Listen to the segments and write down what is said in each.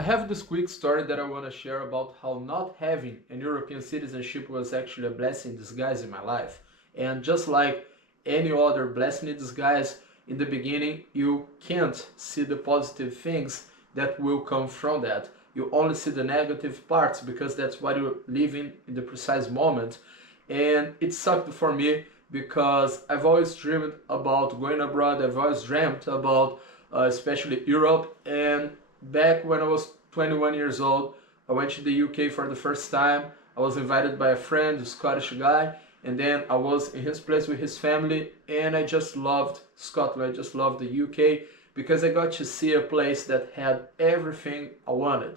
I have this quick story that I want to share about how not having an European citizenship was actually a blessing in disguise in my life. And just like any other blessing in disguise, in the beginning you can't see the positive things that will come from that. You only see the negative parts because that's what you're living in the precise moment. And it sucked for me because I've always dreamed about going abroad. I've always dreamt about especially Europe. And back when I was 21 years old, I went to the UK for the first time. I was invited by a friend, a Scottish guy, and then I was in his place with his family, and I just loved Scotland. I just loved the UK because I got to see a place that had everything I wanted.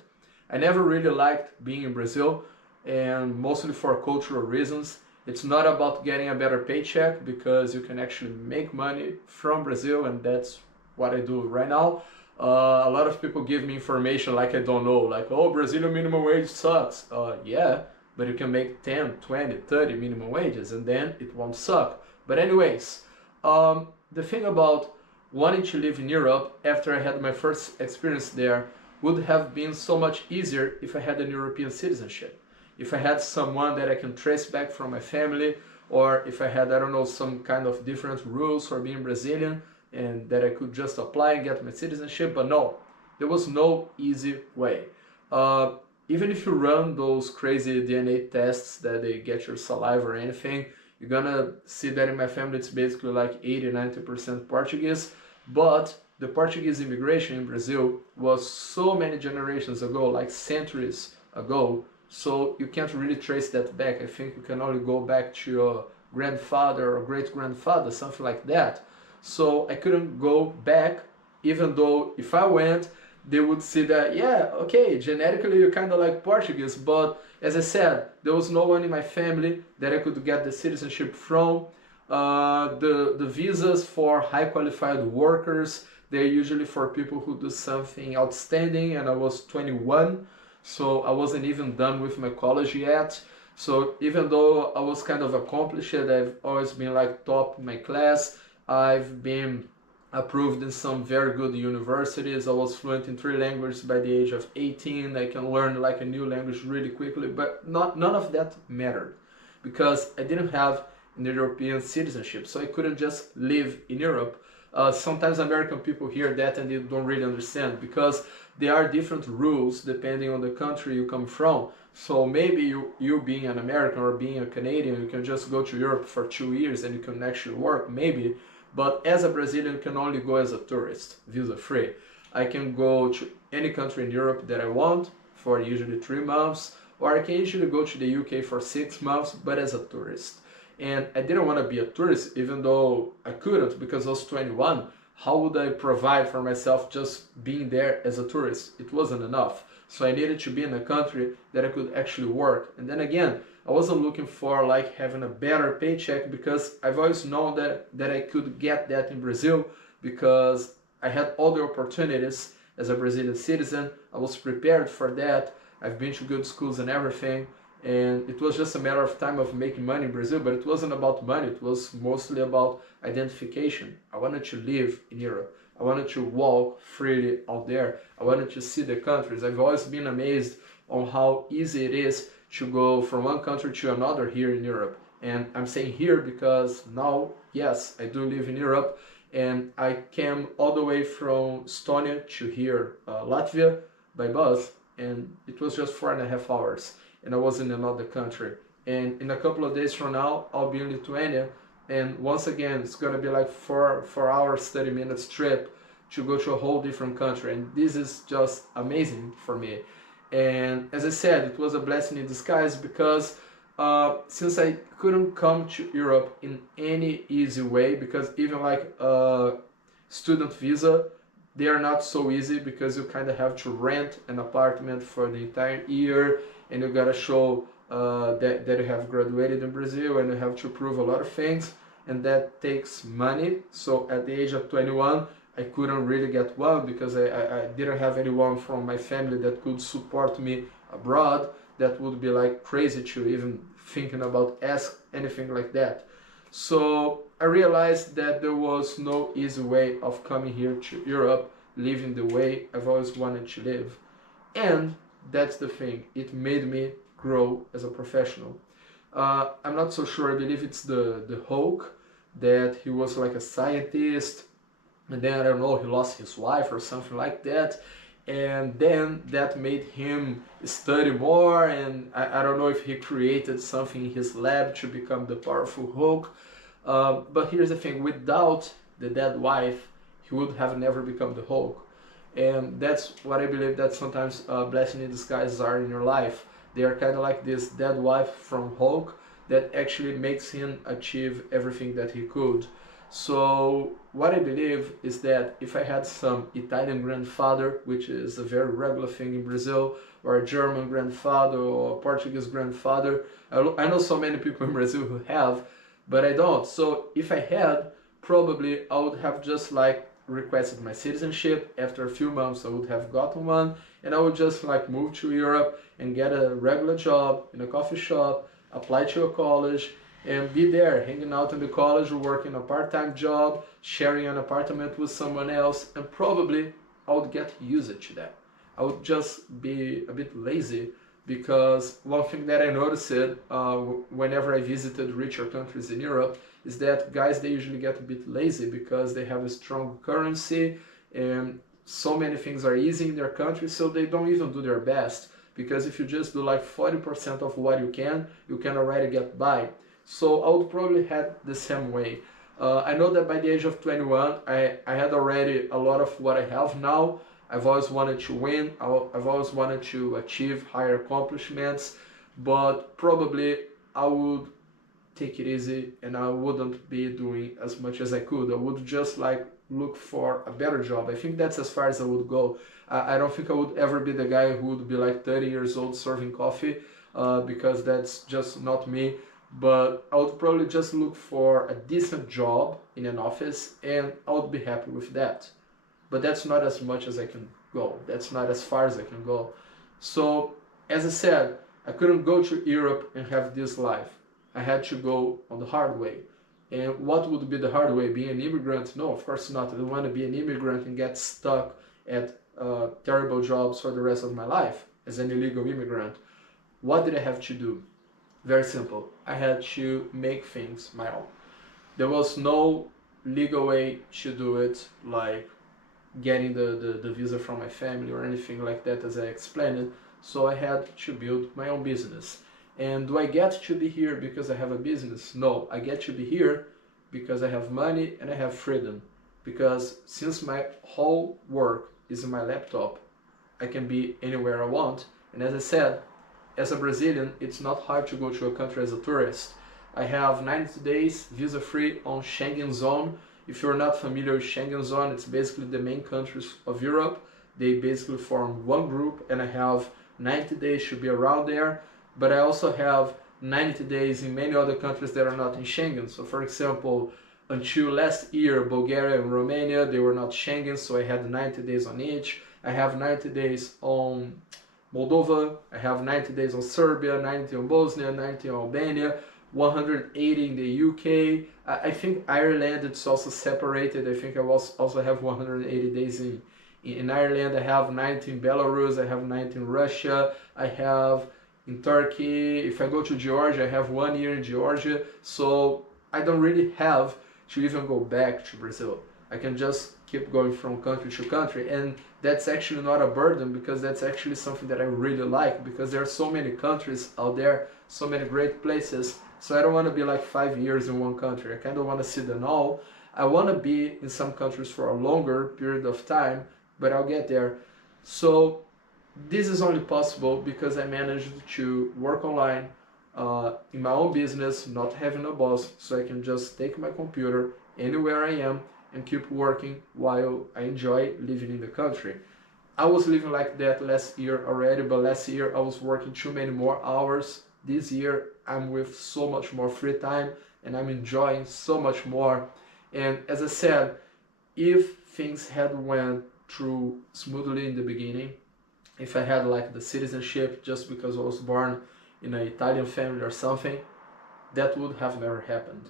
I never really liked being in Brazil, and mostly for cultural reasons. It's not about getting a better paycheck because you can actually make money from Brazil, and that's what I do right now. A lot of people give me information like I don't know, like, oh, Brazilian minimum wage sucks. Yeah, but you can make 10, 20, 30 minimum wages and then it won't suck. But anyways, the thing about wanting to live in Europe after I had my first experience there would have been so much easier if I had an European citizenship. If I had someone that I can trace back from my family, or if I had, I don't know, some kind of different rules for being Brazilian, and that I could just apply and get my citizenship, but no, there was no easy way. Even if you run those crazy DNA tests that they get your saliva or anything, you're gonna see that in my family it's basically like 80-90% Portuguese, but the Portuguese immigration in Brazil was so many generations ago, like centuries ago, so you can't really trace that back. I think you can only go back to your grandfather or great-grandfather, something like that. So I couldn't go back, even though if I went, they would see that, yeah, okay, genetically you're kind of like Portuguese, but as I said, there was no one in my family that I could get the citizenship from. The visas for high qualified workers, they're usually for people who do something outstanding, and I was 21, so I wasn't even done with my college yet. So even though I was kind of accomplished, I've always been like top in my class. I've been approved in some very good universities. I was fluent in 3 languages by the age of 18. I can learn like a new language really quickly, but none of that mattered because I didn't have an European citizenship, so I couldn't just live in Europe. Sometimes American people hear that and they don't really understand because there are different rules depending on the country you come from. So maybe you being an American or being a Canadian, you can just go to Europe for 2 years and you can actually work, maybe. But as a Brazilian, you can only go as a tourist, visa free. I can go to any country in Europe that I want for usually 3 months, or I can usually go to the UK for 6 months, but as a tourist. And I didn't want to be a tourist, even though I couldn't because I was 21. How would I provide for myself just being there as a tourist? It wasn't enough. So I needed to be in a country that I could actually work. And then again, I wasn't looking for like having a better paycheck because I've always known that I could get that in Brazil because I had all the opportunities as a Brazilian citizen. I was prepared for that. I've been to good schools and everything. And it was just a matter of time of making money in Brazil, but it wasn't about money. It was mostly about identification. I wanted to live in Europe. I wanted to walk freely out there. I wanted to see the countries. I've always been amazed on how easy it is to go from one country to another here in Europe. And I'm saying here because now, yes, I do live in Europe, and I came all the way from Estonia to here, Latvia, by bus, and it was just 4.5 hours. And I was in another country. And in a couple of days from now, I'll be in Lithuania. And once again, it's gonna be like 4 hours, 30 minutes trip to go to a whole different country. And this is just amazing for me. And as I said, it was a blessing in disguise because since I couldn't come to Europe in any easy way, because even like student visa, they are not so easy because you kind of have to rent an apartment for the entire year, and you gotta show that you have graduated in Brazil, and you have to prove a lot of things, and that takes money. So at the age of 21, I couldn't really get one because I didn't have anyone from my family that could support me abroad. That would be like crazy to even thinking about ask anything like that. So I realized that there was no easy way of coming here to Europe, living the way I've always wanted to live. And that's the thing, it made me grow as a professional. I'm not so sure, I believe it's the Hulk, that he was like a scientist, and then I don't know, he lost his wife or something like that, and then that made him study more, and I don't know if he created something in his lab to become the powerful Hulk. But here's the thing, without the dead wife, he would have never become the Hulk. And that's what I believe that sometimes blessing in disguise are in your life. They are kind of like this dead wife from Hulk that actually makes him achieve everything that he could. So what I believe is that if I had some Italian grandfather, which is a very regular thing in Brazil, or a German grandfather or a Portuguese grandfather, I know so many people in Brazil who have, but I don't. So if I had, probably I would have just like requested my citizenship. After a few months I would have gotten one, and I would just like move to Europe and get a regular job in a coffee shop, apply to a college, and be there hanging out in the college or working a part-time job, sharing an apartment with someone else, and probably I would get used to that. I would just be a bit lazy, because one thing that I noticed whenever I visited richer countries in Europe is that guys, they usually get a bit lazy because they have a strong currency and so many things are easy in their country, so they don't even do their best, because if you just do like 40% of what you can already get by. So I would probably head the same way. I know that by the age of 21 I had already a lot of what I have now. I've always wanted to win, I've always wanted to achieve higher accomplishments, but probably I would take it easy and I wouldn't be doing as much as I could. I would just like look for a better job. I think that's as far as I would go. I don't think I would ever be the guy who would be like 30 years old serving coffee, because that's just not me. But I would probably just look for a decent job in an office and I would be happy with that. But that's not as much as I can go. That's not as far as I can go. So, as I said, I couldn't go to Europe and have this life. I had to go on the hard way. And what would be the hard way? Being an immigrant? No, of course not. I don't want to be an immigrant and get stuck at terrible jobs for the rest of my life as an illegal immigrant. What did I have to do? Very simple. I had to make things my own. There was no legal way to do it, like getting the visa from my family or anything like that, as I explained it. So I had to build my own business. And do I get to be here because I have a business? No, I get to be here because I have money and I have freedom. Because since my whole work is in my laptop, I can be anywhere I want. And as I said, as a Brazilian, it's not hard to go to a country as a tourist. I have 90 days visa free on Schengen zone. If you're not familiar with Schengen zone, it's basically the main countries of Europe. They basically form one group and I have 90 days to be around there. But I also have 90 days in many other countries that are not in Schengen. So for example, until last year, Bulgaria and Romania, they were not Schengen, so I had 90 days on each. I have 90 days on Moldova, I have 90 days on Serbia, 90 on Bosnia, 90 on Albania, 180 in the UK. I think Ireland, it's also separated. I think I also have 180 days in Ireland. I have 90 in Belarus, I have 90 in Russia, I have in Turkey. If I go to Georgia, I have 1 year in Georgia. So I don't really have to even go back to Brazil. I can just keep going from country to country, and that's actually not a burden, because that's actually something that I really like, because there are so many countries out there, so many great places. So I don't want to be like 5 years in one country. I kind of want to see them all. I want to be in some countries for a longer period of time, but I'll get there. So this is only possible because I managed to work online in my own business, not having a boss, so I can just take my computer anywhere I am and keep working while I enjoy living in the country. I was living like that last year already, but last year I was working too many more hours. This year I'm with so much more free time and I'm enjoying so much more. And as I said, if things had went through smoothly in the beginning, if I had like the citizenship just because I was born in an Italian family or something, that would have never happened.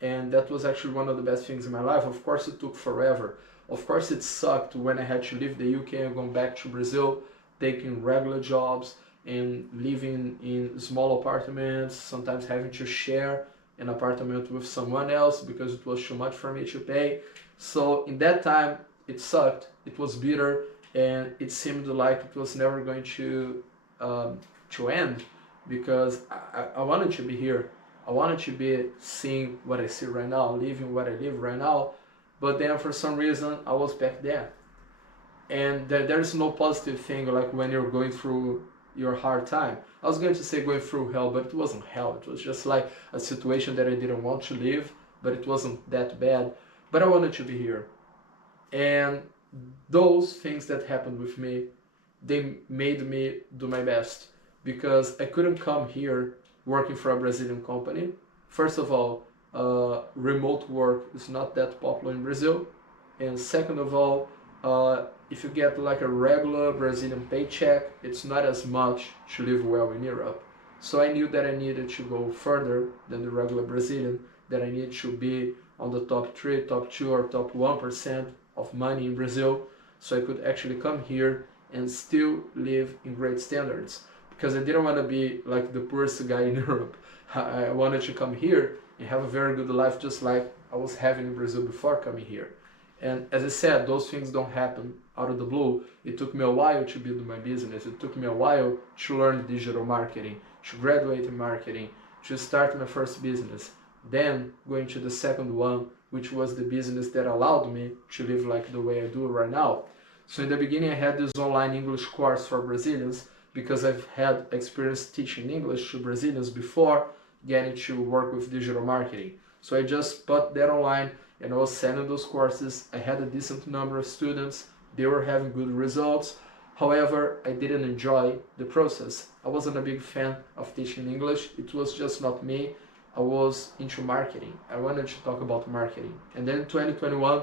And that was actually one of the best things in my life. Of course it took forever. Of course it sucked when I had to leave the UK and go back to Brazil, taking regular jobs and living in small apartments, sometimes having to share an apartment with someone else because it was too much for me to pay. So in that time, it sucked, it was bitter, and it seemed like it was never going to end because I wanted to be here. I wanted to be seeing what I see right now, living what I live right now, but then for some reason I was back there. And there's no positive thing like when you're going through your hard time. I was going to say going through hell, but it wasn't hell. It was just like a situation that I didn't want to live, but it wasn't that bad. But I wanted to be here. And those things that happened with me, they made me do my best because I couldn't come here working for a Brazilian company. First of all, remote work is not that popular in Brazil. And second of all, if you get like a regular Brazilian paycheck, it's not as much to live well in Europe. So I knew that I needed to go further than the regular Brazilian, that I needed to be on the top 3, top 2 or top 1% of money in Brazil, so I could actually come here and still live in great standards. Because I didn't want to be like the poorest guy in Europe. I wanted to come here and have a very good life just like I was having in Brazil before coming here. And as I said, those things don't happen out of the blue. It took me a while to build my business. It took me a while to learn digital marketing, to graduate in marketing, to start my first business. Then going to the second one, which was the business that allowed me to live like the way I do right now. So in the beginning I had this online English course for Brazilians because I've had experience teaching English to Brazilians before getting to work with digital marketing. So I just put that online and I was selling those courses. I had a decent number of students. They were having good results. However, I didn't enjoy the process. I wasn't a big fan of teaching English. It was just not me. I was into marketing. I wanted to talk about marketing. And then in 2021,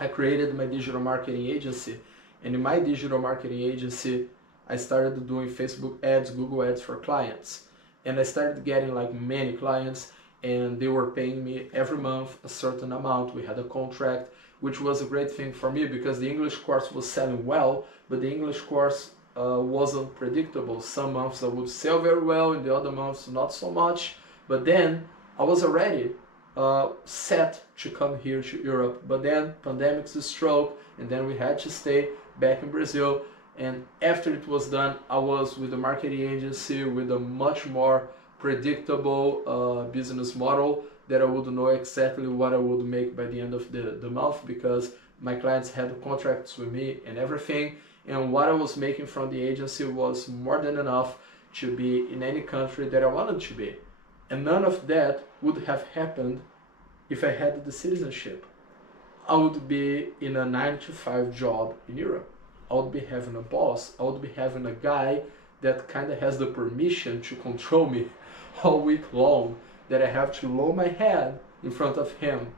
I created my digital marketing agency. And in my digital marketing agency, I started doing Facebook ads, Google ads for clients. And I started getting like many clients, and they were paying me every month a certain amount. We had a contract, which was a great thing for me because the English course was selling well, but the English course wasn't predictable. Some months I would sell very well, and the other months not so much. But then I was already set to come here to Europe. But then pandemics struck, and then we had to stay back in Brazil. And after it was done, I was with a marketing agency with a much more predictable business model that I would know exactly what I would make by the end of the month because my clients had contracts with me and everything. And what I was making from the agency was more than enough to be in any country that I wanted to be. And none of that would have happened if I had the citizenship. I would be in a 9-to-5 job in Europe. I would be having a boss. I would be having a guy that kind of has the permission to control me all week long, that I have to lower my head in front of him.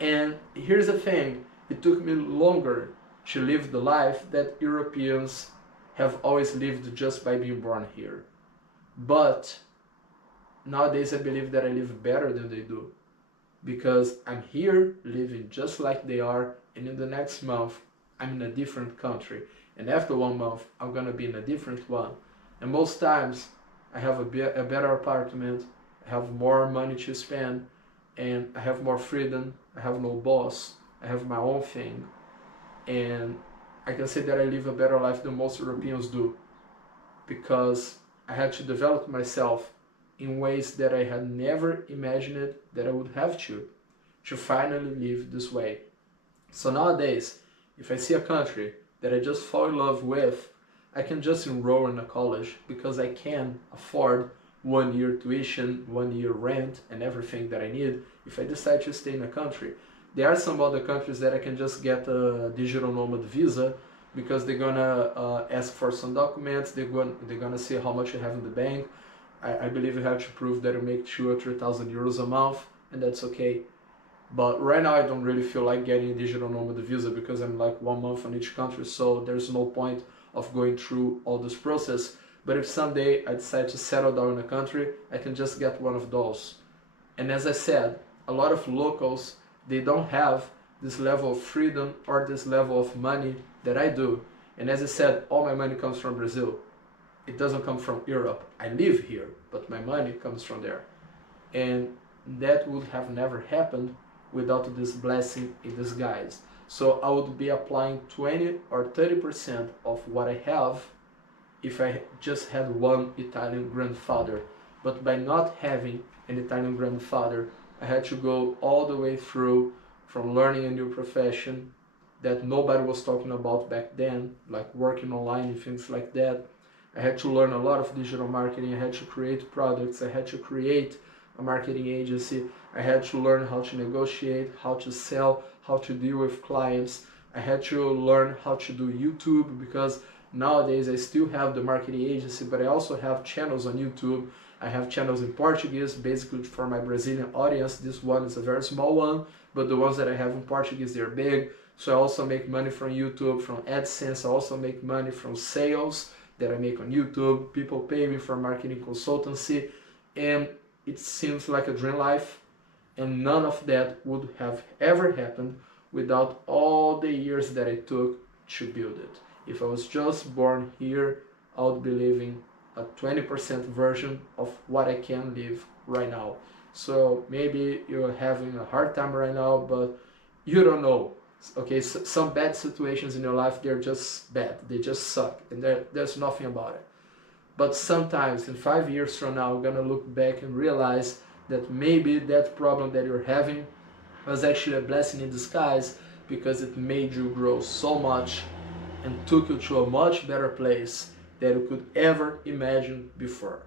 And here's the thing, it took me longer to live the life that Europeans have always lived just by being born here. But nowadays I believe that I live better than they do because I'm here living just like they are, and in the next month I'm in a different country, and after 1 month I'm gonna be in a different one. And most times I have a better apartment, I have more money to spend, and I have more freedom. I have no boss, I have my own thing, and I can say that I live a better life than most Europeans do because I had to develop myself in ways that I had never imagined that I would have to finally live this way. So nowadays, if I see a country that I just fall in love with, I can just enroll in a college because I can afford 1 year tuition, 1 year rent, and everything that I need if I decide to stay in a country. There are some other countries that I can just get a digital nomad visa because they're gonna ask for some documents, they're gonna see how much you have in the bank. I believe you have to prove that you make 2,000 or 3,000 euros a month, and that's okay. But right now I don't really feel like getting a digital nomad visa because I'm like 1 month in each country, so there's no point of going through all this process. But if someday I decide to settle down in a country, I can just get one of those. And as I said, a lot of locals, they don't have this level of freedom or this level of money that I do. And as I said, all my money comes from Brazil. It doesn't come from Europe. I live here, but my money comes from there. And that would have never happened without this blessing in disguise. So I would be applying 20 or 30% of what I have if I just had one Italian grandfather. But by not having an Italian grandfather, I had to go all the way through from learning a new profession that nobody was talking about back then, like working online and things like that. I had to learn a lot of digital marketing. I had to create products. I had to create a marketing agency. I had to learn how to negotiate, how to sell, how to deal with clients. I had to learn how to do YouTube, because nowadays I still have the marketing agency, but I also have channels on YouTube. I have channels in Portuguese, basically for my Brazilian audience. This one is a very small one, but the ones that I have in Portuguese, they're big. So I also make money from YouTube, from AdSense. I also make money from sales that I make on YouTube. People pay me for marketing consultancy, and it seems like a dream life, and none of that would have ever happened without all the years that it took to build it. If I was just born here, I would be living a 20% version of what I can live right now. So maybe you're having a hard time right now, but you don't know. Okay, so some bad situations in your life, they're just bad. They just suck, and there's nothing about it. But sometimes in 5 years from now, you're gonna look back and realize that maybe that problem that you're having was actually a blessing in disguise, because it made you grow so much and took you to a much better place than you could ever imagine before.